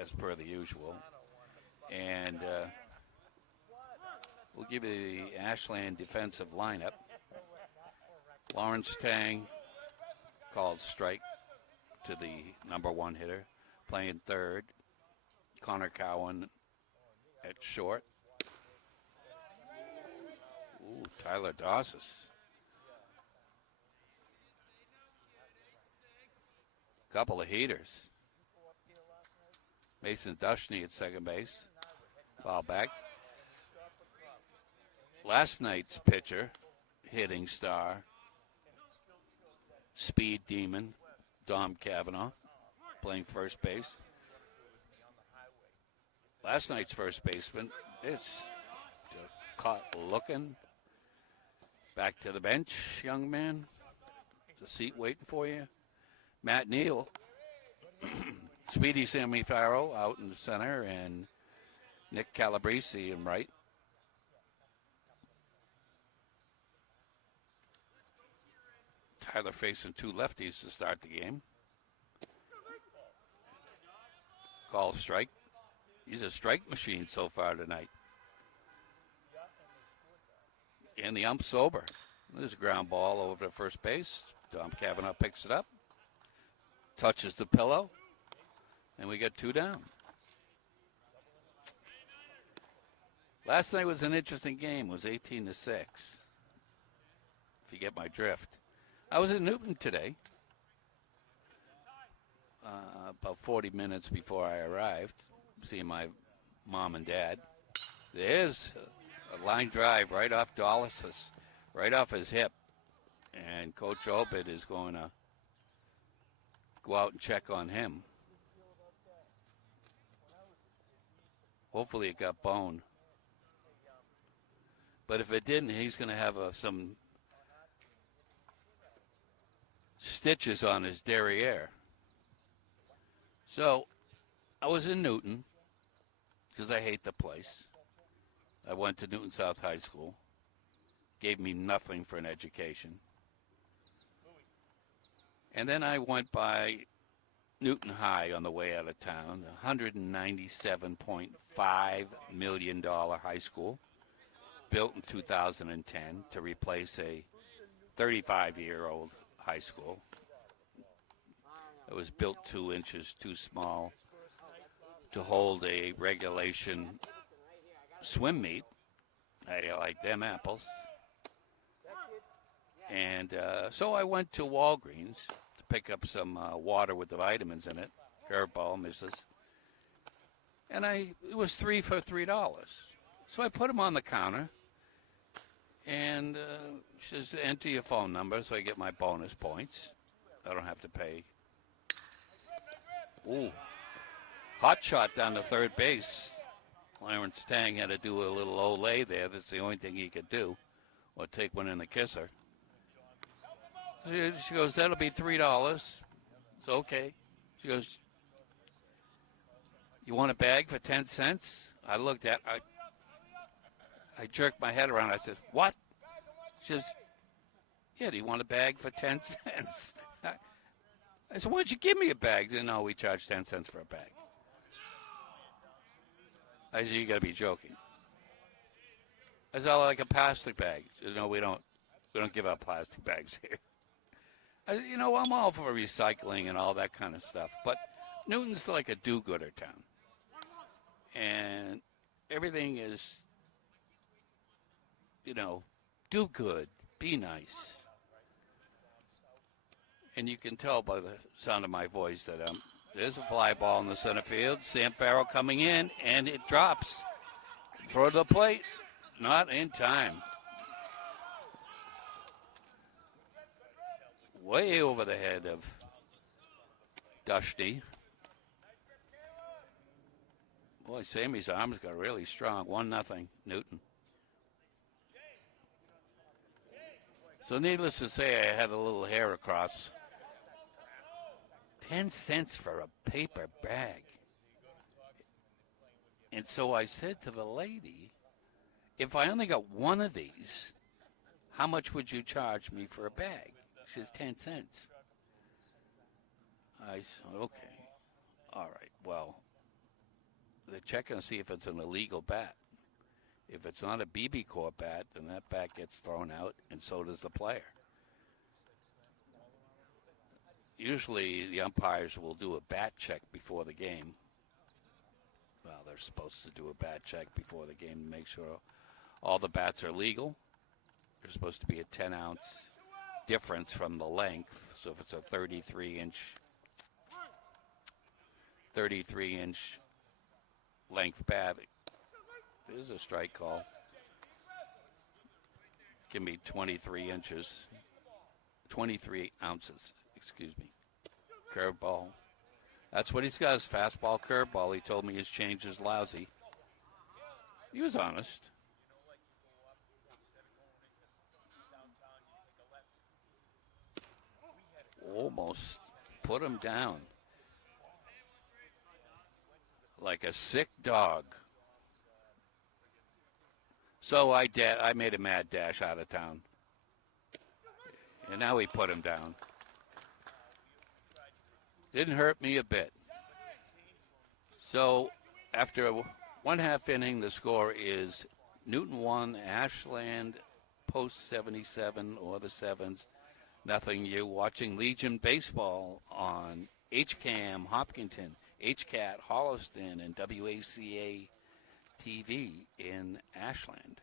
as per the usual. And we'll give you the Ashland defensive lineup. Lawrence Tang called strike to the number one hitter. Playing third, Connor Cowan at short. Ooh, Tyler Dawes. Couple of heaters. Mason Dushney at second base. Foul back. Last night's pitcher, hitting star, speed demon, Dom Cavanaugh, playing first base. Last night's first baseman, it's caught looking. Back to the bench, young man. There's a seat waiting for you. Matt Neal, Speedy Sammy Farrell out in the center, and Nick Calabrese in right. Tyler facing two lefties to start the game. Call strike. He's a strike machine so far tonight. And the ump sober. There's a ground ball over to first base. Dom Cavanaugh picks it up. Touches the pillow. And we get two down. Last night was an interesting game. It was 18-6. If you get my drift. I was in Newton today. About 40 minutes before I arrived. Seeing my mom and dad. There's a line drive right off Dawes, right off his hip. And Coach Obed is going to go out and check on him. Hopefully it got bone. But if it didn't, he's going to have some stitches on his derriere. So I was in Newton because I hate the place. I went to Newton South High School. Gave me nothing for an education. And then I went by Newton High on the way out of town, a $197.5 million high school, built in 2010 to replace a 35-year-old high school. It was built 2 inches too small to hold a regulation swim meet. I like them apples. And so I went to Walgreens to pick up some water with the vitamins in it. Curveball misses. And it was 3 for $3. So I put them on the counter. And she says, enter your phone number so I get my bonus points. I don't have to pay. Ooh. Hot shot down to third base. Clarence Tang had to do a little Olay there. That's the only thing he could do. Or take one in the kisser. She goes, that'll be $3. It's okay. She goes, you want a bag for 10 cents? I looked at I jerked my head around. I said, what? She says, yeah, do you want a bag for 10 cents? I said, why don't you give me a bag? No, we charge 10 cents for a bag. I said, you got to be joking. I said, I like a plastic bag. She said, no, we don't give out plastic bags here. I said, I'm all for recycling and all that kind of stuff, but Newton's like a do-gooder town. And everything is, do good, be nice. And you can tell by the sound of my voice that there's a fly ball in the center field. Sam Farrell coming in, and it drops. Throw to the plate, not in time. Way over the head of Dushney. Boy, Sammy's arms got really strong. 1-0, Newton. So needless to say, I had a little hair across. 10 cents for a paper bag. And so I said to the lady, if I only got one of these, how much would you charge me for a bag? She says, 10 cents. I said, okay. All right, well, check and see if it's an illegal bat. If it's not a BB Corp bat, then that bat gets thrown out, and so does the player. Usually the umpires will do a bat check before the game. Well, they're supposed to do a bat check before the game to make sure all the bats are legal. There's supposed to be a 10-ounce difference from the length. So if it's a 33-inch length bat, there's a strike call. It can be 23 inches, 23 ounces, excuse me. Curveball. That's what he's got, his fastball curveball. He told me his change is lousy. He was honest. Almost put him down. Like a sick dog. So I made a mad dash out of town. And now we put him down. Didn't hurt me a bit. So after one half inning, the score is Newton 1, Ashland post 77 or the Sevens. Nothing. You watching Legion Baseball on HCAM Hopkinton, HCAT Holliston, and WACA-TV in Ashland.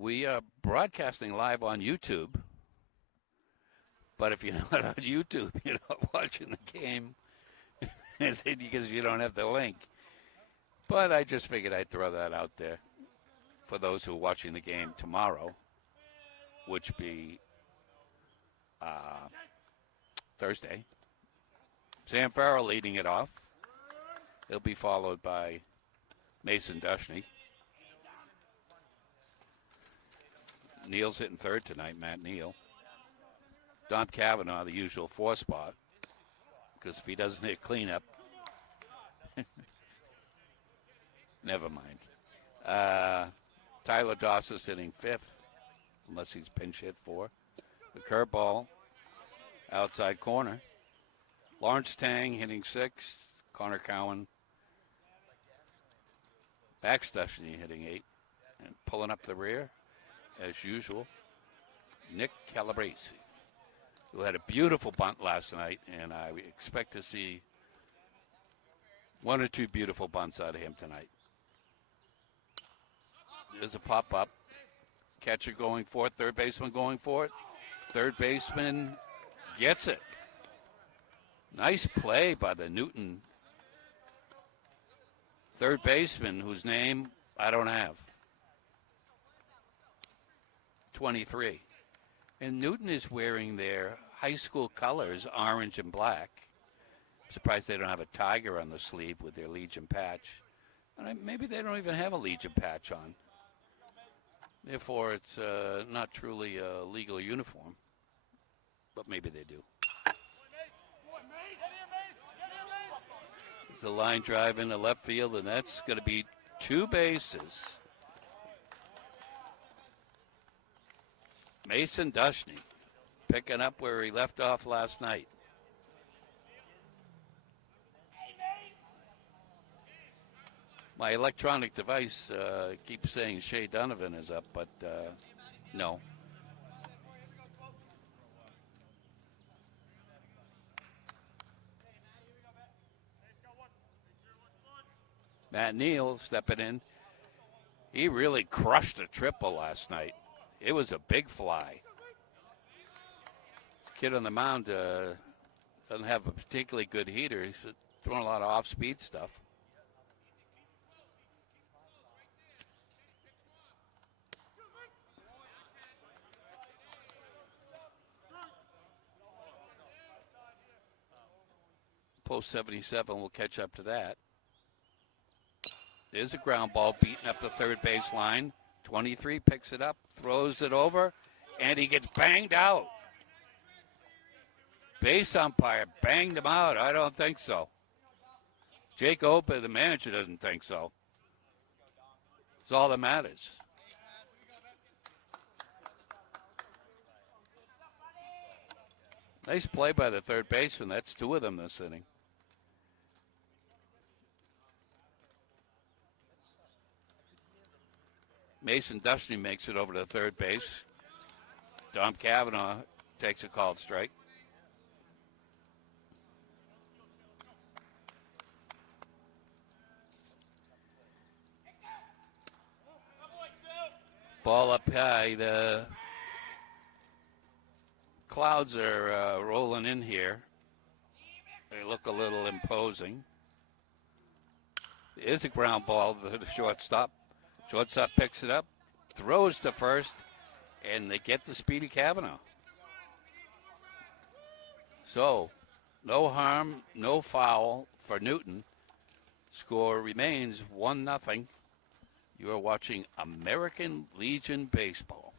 We are broadcasting live on YouTube, but if you're not on YouTube, you're not watching the game because you don't have the link. But I just figured I'd throw that out there for those who are watching the game tomorrow, which be Thursday. Sam Farrell leading it off. He'll be followed by Mason Dushney. Neal's hitting third tonight, Matt Neal. Dom Cavanaugh, the usual 4 spot. because if he doesn't hit cleanup, never mind. Tyler Doss is hitting 5th, unless he's pinch hit 4. The curveball, outside corner. Lawrence Tang hitting 6th. Connor Cowan, Max Dushny hitting 8. And pulling up the rear, as usual, Nick Calabrese, who had a beautiful bunt last night, and I expect to see 1 or 2 beautiful bunts out of him tonight. There's a pop-up. Catcher going for it, third baseman going for it. Third baseman gets it. Nice play by the Newton third baseman, whose name I don't have. 23. And Newton is wearing their high school colors, orange and black. I'm surprised they don't have a tiger on the sleeve with their Legion patch. And maybe they don't even have a Legion patch on. Therefore, it's not truly a legal uniform. But maybe they do. It's a line drive into left field, and that's going to be 2 bases. Mason Dushny picking up where he left off last night. My electronic device keeps saying Shea Donovan is up, but no. Matt Neal stepping in. He really crushed a triple last night. It was a big fly. Kid on the mound doesn't have a particularly good heater. He's throwing a lot of off-speed stuff. Post 77 will catch up to that. There's a ground ball beating up the third base line. 23 picks it up, throws it over, and he gets banged out. Base umpire banged him out. I don't think so. Jake Opa, the manager, doesn't think so. It's all that matters. Nice play by the third baseman. That's 2 of them this inning. Mason Dushny makes it over to third base. Dom Cavanaugh takes a called strike. Ball up high. The clouds are rolling in here. They look a little imposing. There's a ground ball to the shortstop. Shortstop picks it up, throws to first, and they get the Speedy Cavanaugh. So, no harm, no foul for Newton. Score remains 1-0. You are watching American Legion Baseball.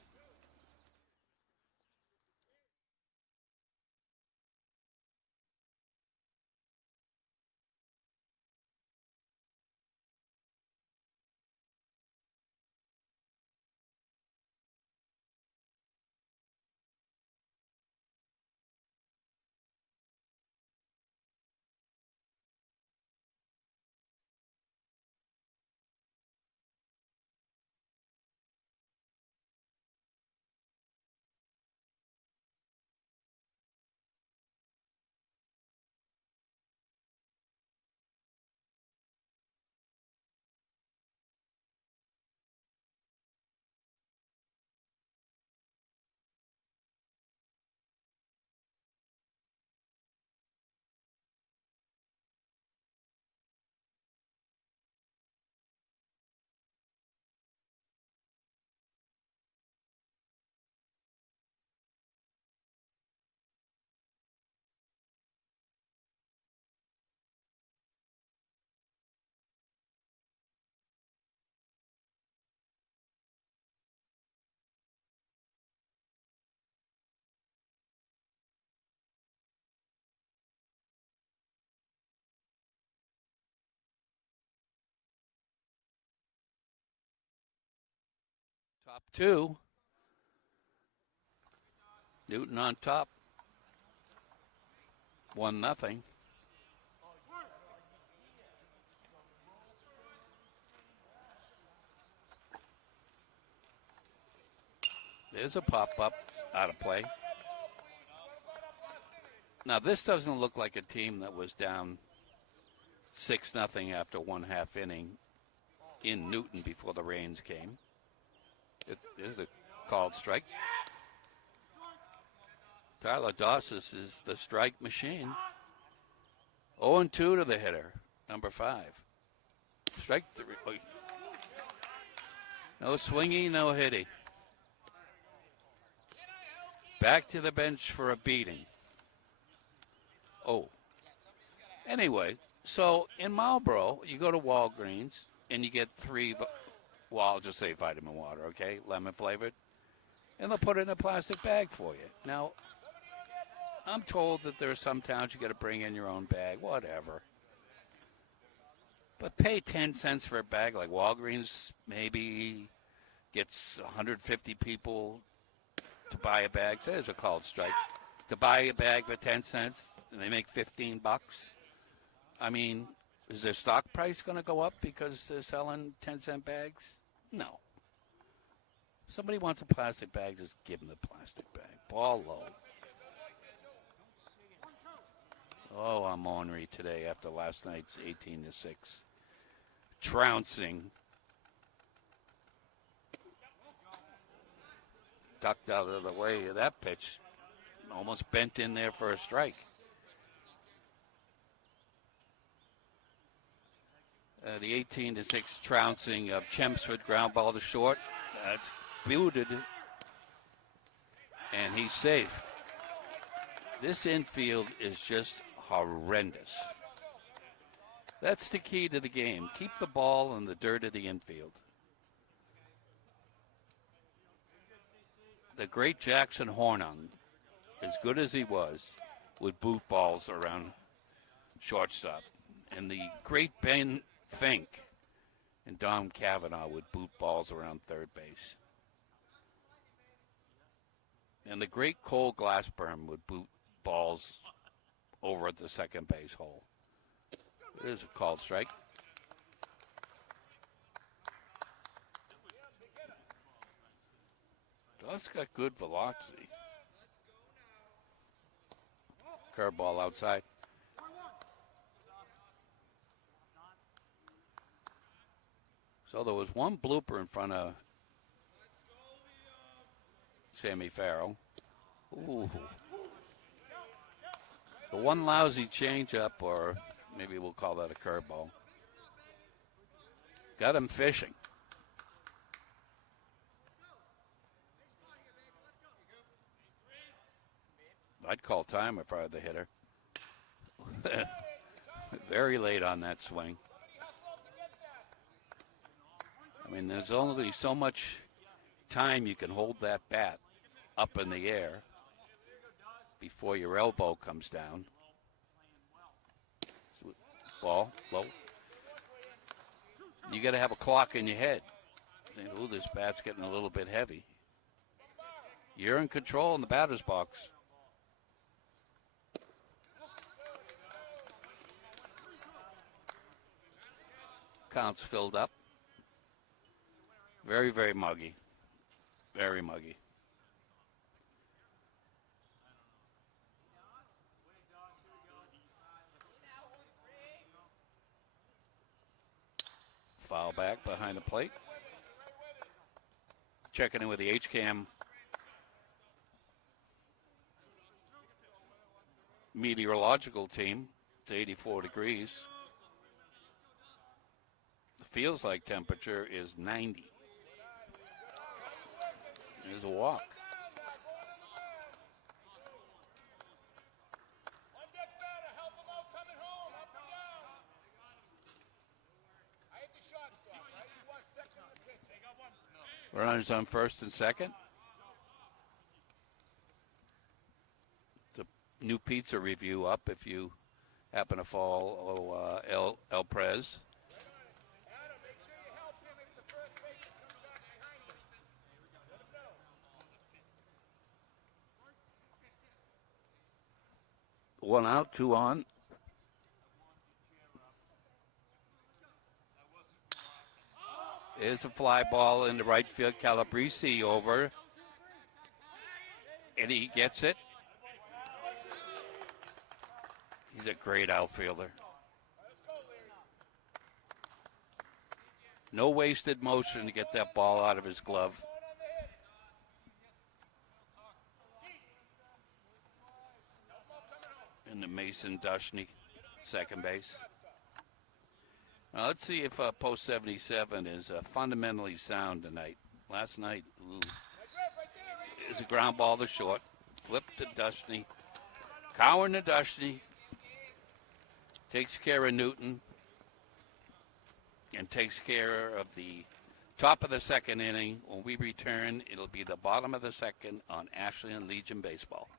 Up two. Newton on top. 1-0. There's a pop-up out of play. Now, this doesn't look like a team that was down 6-0 after one half inning in Newton before the rains came. There's a called strike. Tyler Dawsis is the strike machine. 0-2 to the hitter, number 5. Strike 3. No swinging, no hitting. Back to the bench for a beating. Oh. Anyway, so in Marlboro, you go to Walgreens and you get 3, well, I'll just say vitamin water, okay? Lemon flavored. And they'll put it in a plastic bag for you. Now, I'm told that there are some towns you got to bring in your own bag, whatever. But pay 10 cents for a bag like Walgreens maybe gets 150 people to buy a bag. So there's a called strike. To buy a bag for 10 cents and they make $15. I mean, is their stock price going to go up because they're selling 10-cent bags? No. If somebody wants a plastic bag, just give them the plastic bag. Ball low. Oh, I'm ornery today after last night's 18-6. Trouncing. Ducked out of the way of that pitch. Almost bent in there for a strike. The 18-6 trouncing of Chelmsford, ground ball to short. That's booted. And he's safe. This infield is just horrendous. That's the key to the game. Keep the ball in the dirt of the infield. The great Jackson Hornung, as good as he was, would boot balls around shortstop. And the great Ben Fink and Don Cavanaugh would boot balls around third base. And the great Cole Glassburn would boot balls over at the second base hole. There's a called strike. Doss got good velocity. Curveball outside. So there was one blooper in front of Sammy Farrell. Ooh. The one lousy changeup, or maybe we'll call that a curveball, got him fishing. I'd call time if I were the hitter. Very late on that swing. I mean, there's only so much time you can hold that bat up in the air before your elbow comes down. Ball, low. You got to have a clock in your head. Saying, ooh, this bat's getting a little bit heavy. You're in control in the batter's box. Count's filled up. Very, very muggy. Very muggy. Foul back behind the plate. Checking in with the HCAM meteorological team. It's 84 degrees. The feels like temperature is 90. There's a walk. Runners on first and second. It's a new pizza review up if you happen to follow El Prez. One out, two on. There's a fly ball in the right field. Calabrese over. And he gets it. He's a great outfielder. No wasted motion to get that ball out of his glove. And the Mason Dushney, second base. Now let's see if post 77 is fundamentally sound tonight. Last night, is a ground ball to short. Flip to Dushney. Cowan to Dushney. Takes care of Newton. And takes care of the top of the second inning. When we return, it'll be the bottom of the second on Ashland Legion Baseball.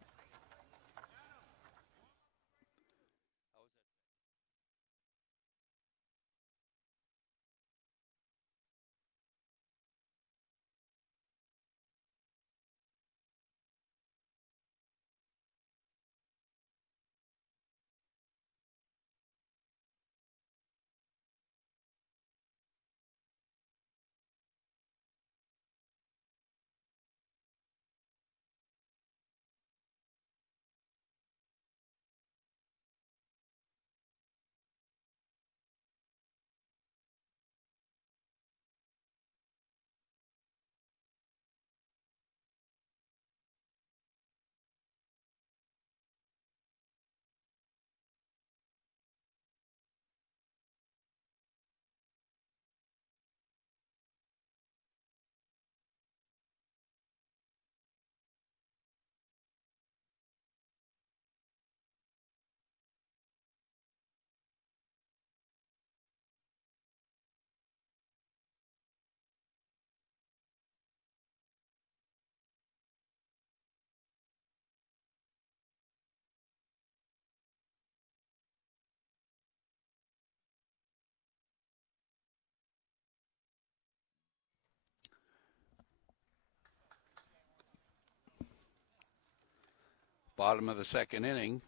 Bottom of the second inning.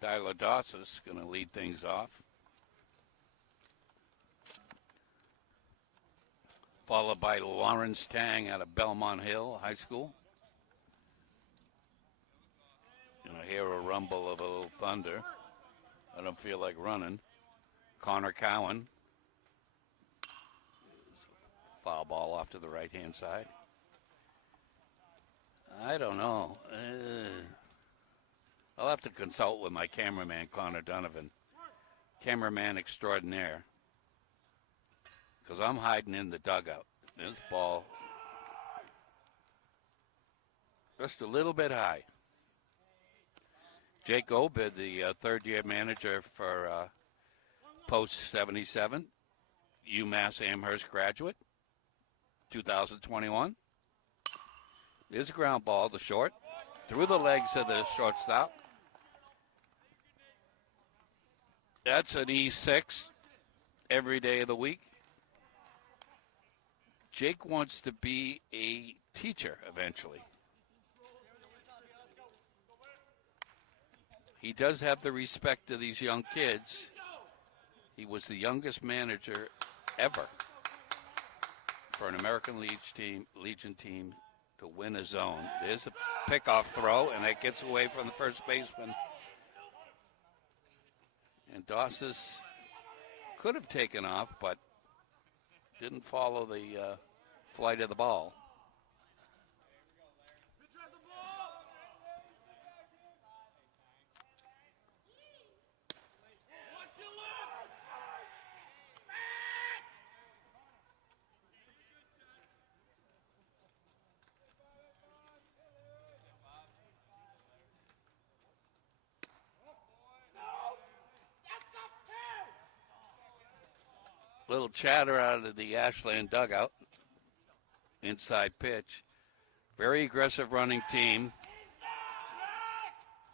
Tyler Dawson's going to lead things off. Followed by Lawrence Tang out of Belmont Hill High School. And I hear a rumble of a little thunder. I don't feel like running. Connor Cowan. Foul ball off to the right-hand side. I don't know. I'll have to consult with my cameraman, Connor Donovan. Cameraman extraordinaire. Because I'm hiding in the dugout. This ball just a little bit high. Jake Obid, the third-year manager for Post 77, UMass Amherst graduate, 2021. There's a ground ball to short, through the legs of the shortstop. That's an E6 every day of the week. Jake wants to be a teacher eventually. He does have the respect of these young kids. He was the youngest manager ever for an American Legion team to win a zone. There's a pickoff throw, and it gets away from the first baseman. And Dawson's could have taken off, but didn't follow the flight of the ball. Little chatter out of the Ashland dugout. Inside pitch. Very aggressive running team.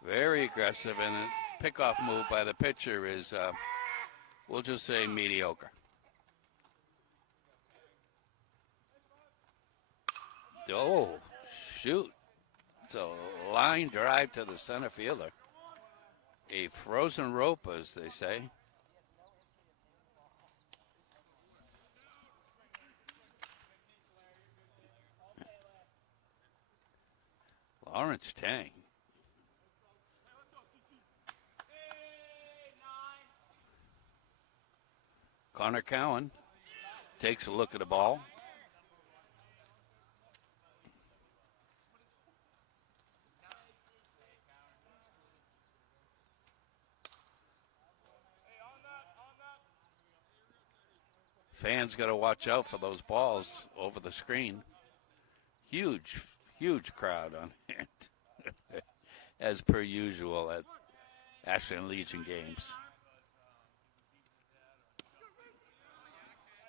Very aggressive, and a pickoff move by the pitcher is, we'll just say, mediocre. Oh, shoot. It's a line drive to the center fielder. A frozen rope, as they say. Lawrence Tang. Connor Cowan takes a look at the ball. Fans got to watch out for those balls over the screen. Huge, huge crowd on hand, as per usual at Ashland Legion games.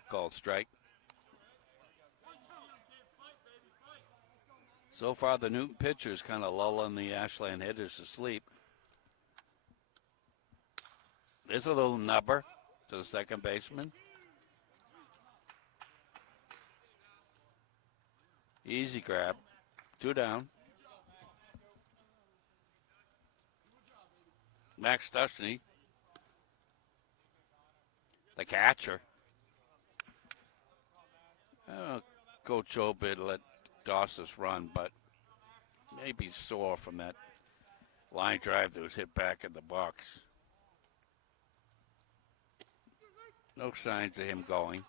Called strike. So far, the Newton pitchers kind of lulling the Ashland hitters to sleep. There's a little nubber to the second baseman. Easy grab. 2 down. Max Dusty, the catcher. Coach Obid let Dawson's run, but maybe sore from that line drive that was hit back in the box. No signs of him going.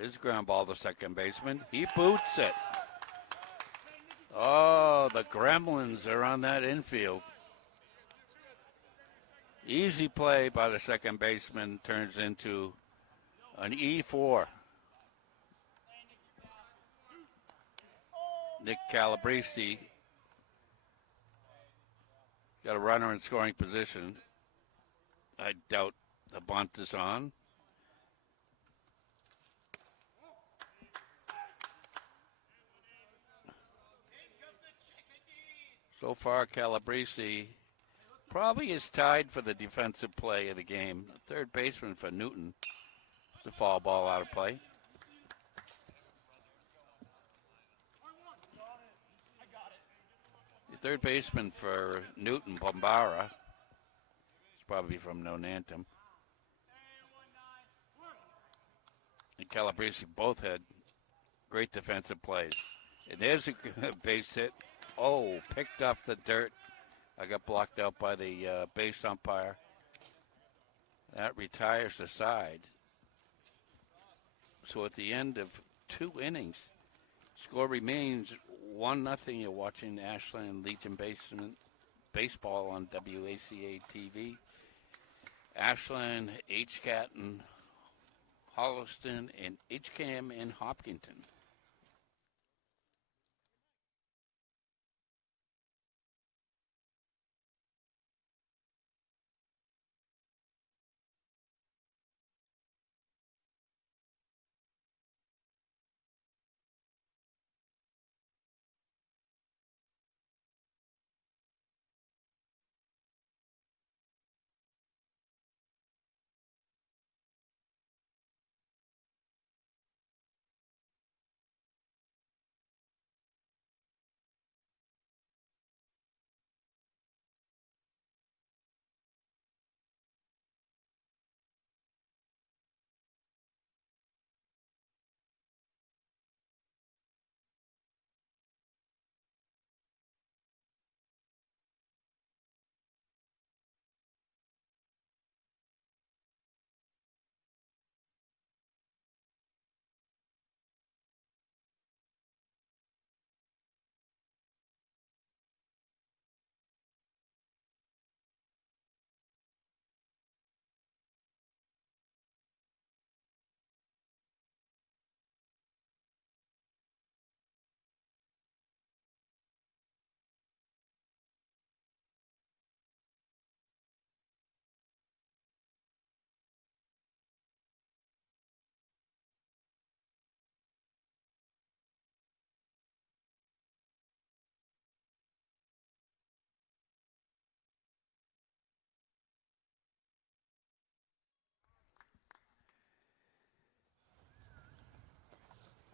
His ground ball to second baseman. He boots it. Oh, the Gremlins are on that infield. Easy play by the second baseman turns into an E4. Nick Calabrese got a runner in scoring position. I doubt the bunt is on. So far, Calabrese probably is tied for the defensive play of the game. The third baseman for Newton. It's a foul ball out of play. The third baseman for Newton, Bombara, is probably from Nonantum. And Calabrese both had great defensive plays. And there's a base hit. Oh, picked off the dirt. I got blocked out by the base umpire. That retires the side. So at the end of 2 innings, score remains 1-0. You're watching Ashland Legion baseball on WACA-TV. Ashland, HCAT, Holliston, and HCAM in Hopkinton.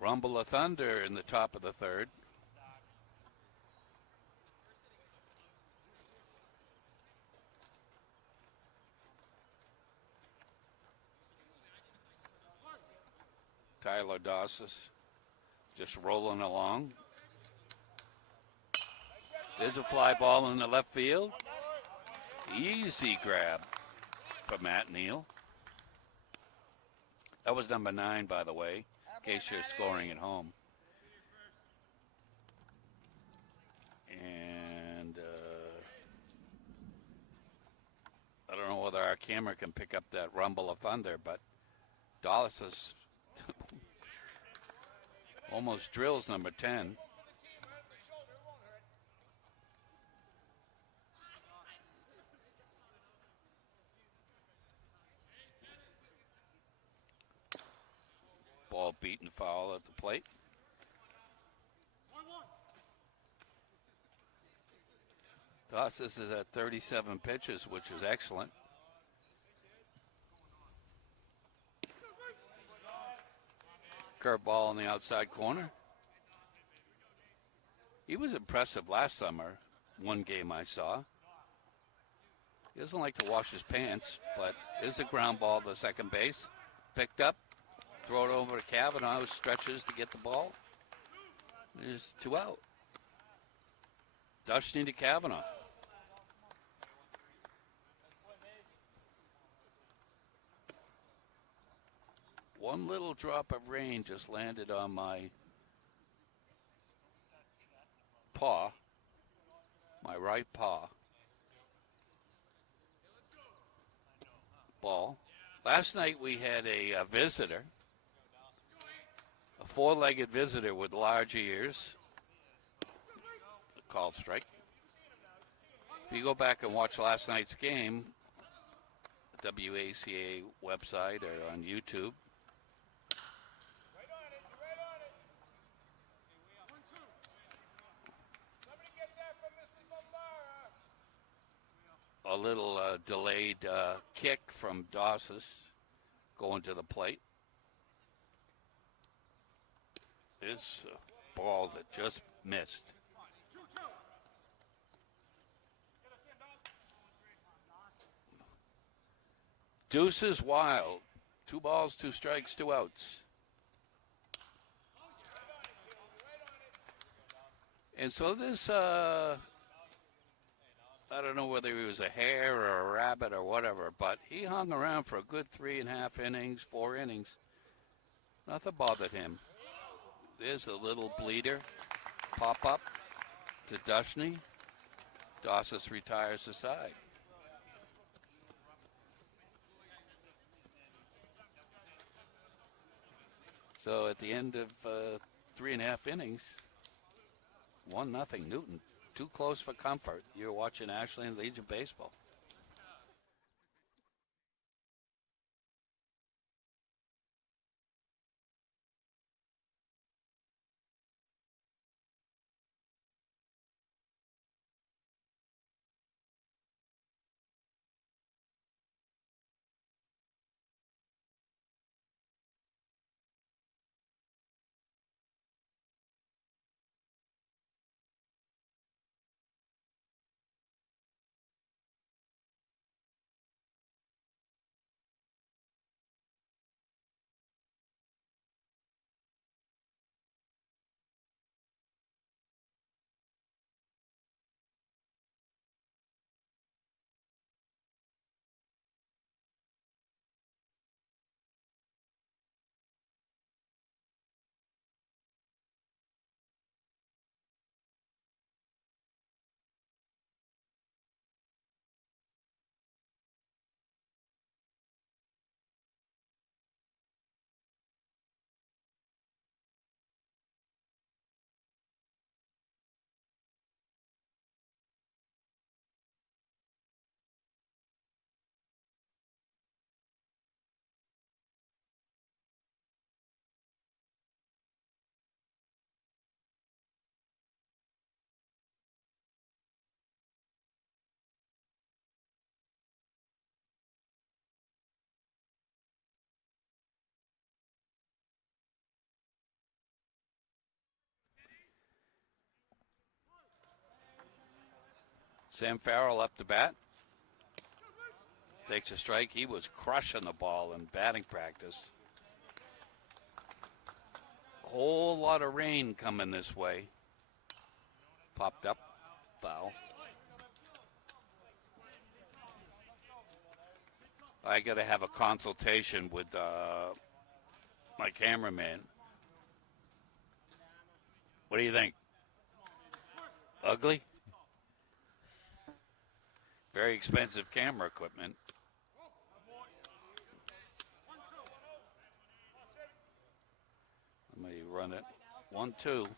Rumble of thunder in the top of the third. Tyler Dossis just rolling along. There's a fly ball in the left field. Easy grab for Matt Neal. That was number 9, by the way, in case you're scoring at home. And I don't know whether our camera can pick up that rumble of thunder, but Dallas is almost drills number 10. Ball beaten foul at the plate. Dossis is at 37 pitches, which is excellent. Curveball in the outside corner. He was impressive last summer, one game I saw. He doesn't like to wash his pants, but there's a ground ball to second base. Picked up, throw it over to Kavanaugh, who stretches to get the ball. There's 2 out. Dustin to Kavanaugh. One little drop of rain just landed on my paw, my right paw. Ball. Last night we had a visitor, a 4-legged visitor with large ears. Call strike. If you go back and watch last night's game, WACA website or on YouTube, a little delayed kick from Dossis going to the plate. This ball that just missed. Deuces wild. 2 balls, 2 strikes, 2 outs. And so this, I don't know whether he was a hare or a rabbit or whatever, but he hung around for a good 3.5 innings, 4 innings. Nothing bothered him. There's a little bleeder. Pop up to Dushney. Dossis retires the side. So at the end of 3.5 innings, 1-0 Newton. Too close for comfort. You're watching Ashland Legion baseball. Sam Farrell up to bat. Takes a strike. He was crushing the ball in batting practice. Whole lot of rain coming this way. Popped up. Foul. I got to have a consultation with my cameraman. What do you think? Ugly? Very expensive camera equipment. Let me run it. 1-2.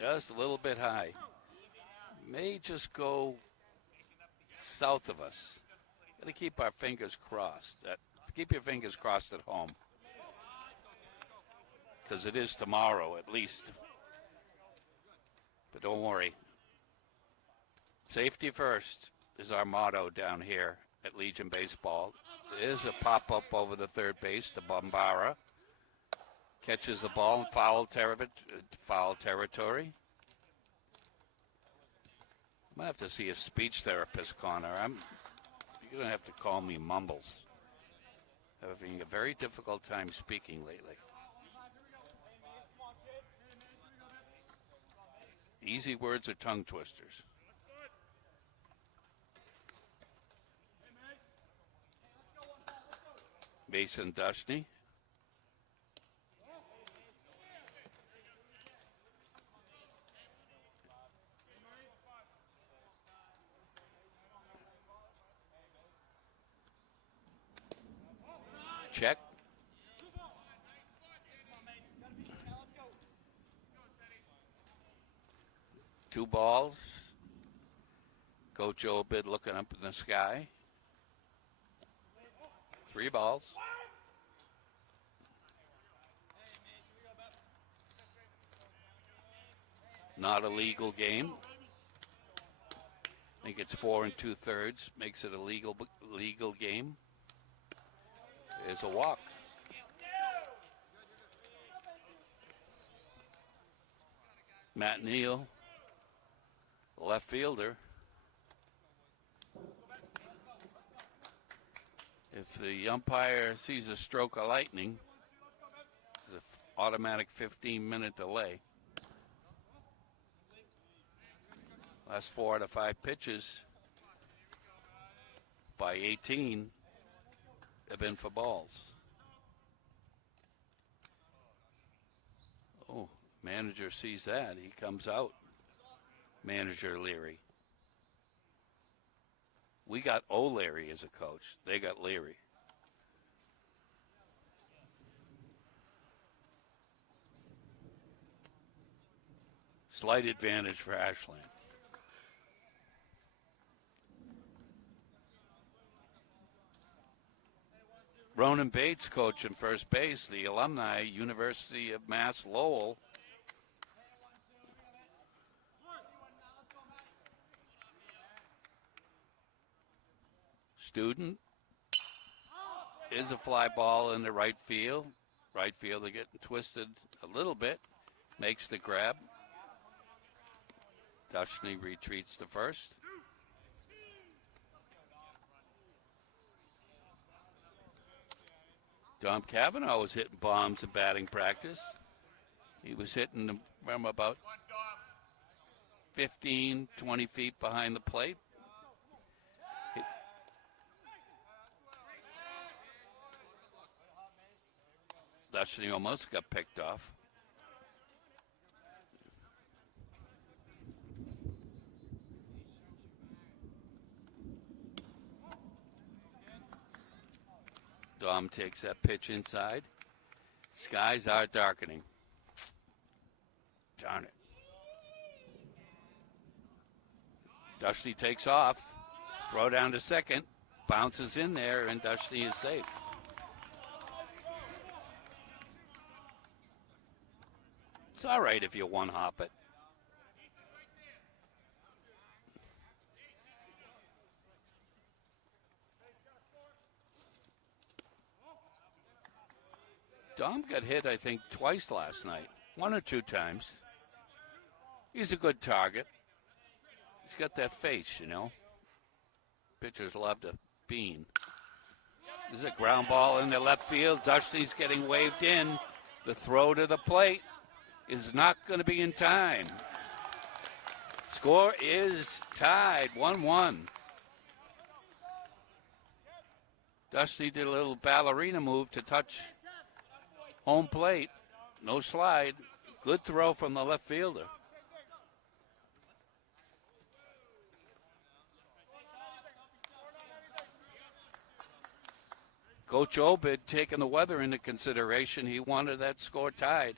Just a little bit high. May just go south of us. Got to keep our fingers crossed. Keep your fingers crossed at home. Because it is tomorrow at least. But don't worry. Safety first is our motto down here at Legion Baseball. There's a pop-up over the third base to Bombara. Catches the ball in foul territory. I might have to see a speech therapist, Connor. You're going to have to call me Mumbles. Having a very difficult time speaking lately. Easy words are tongue twisters. Mason Dushney. Check. Two balls. Coach Obid looking up in the sky. 3 balls. Not a legal game. I think it's 4 2/3. Makes it a legal game. There's a walk. Matt Neal, left fielder. If the umpire sees a stroke of lightning, there's an automatic 15-minute delay. Last 4 out of 5 pitches by 18 have been for balls. Oh, manager sees that. He comes out. Manager Leary. We got O'Leary as a coach. They got Leary. Slight advantage for Ashland. Ronan Bates coaching first base, the alumni, University of Mass Lowell. Student is a fly ball in the right field. Right fielder getting twisted a little bit. Makes the grab. Dushney retreats to first. Dom Cavanaugh was hitting bombs in batting practice. He was hitting them from about 15, 20 feet behind the plate. Dushney almost got picked off. Dom takes that pitch inside. Skies are darkening. Darn it. Dushney takes off. Throw down to second. Bounces in there, and Dushney is safe. It's all right if you one-hop it. Dom got hit, I think, twice last night. 1 or 2 times. He's a good target. He's got that face, you know. Pitchers love to bean. This is a ground ball in the left field. Dusty's getting waved in. The throw to the plate is not going to be in time. Score is tied, 1-1. Dusty did a little ballerina move to touch home plate. No slide. Good throw from the left fielder. Coach Obid taking the weather into consideration. He wanted that score tied.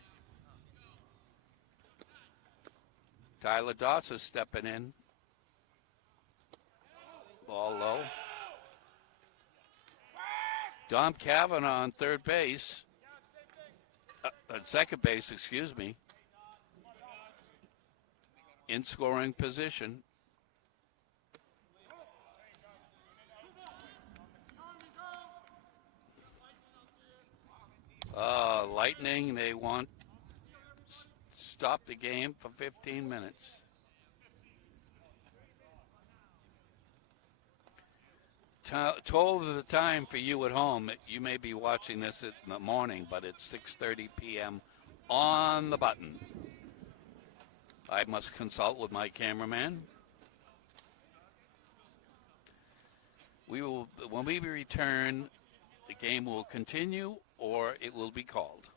Tyler Doss is stepping in. Ball low. Dom Kavanaugh on third base. Second base, excuse me. In scoring position. Lightning, they want stop the game for 15 minutes. Told of the time for you at home. You may be watching this in the morning, but it's 6:30 p.m. on the button. I must consult with my cameraman. When we return, the game will continue or it will be called.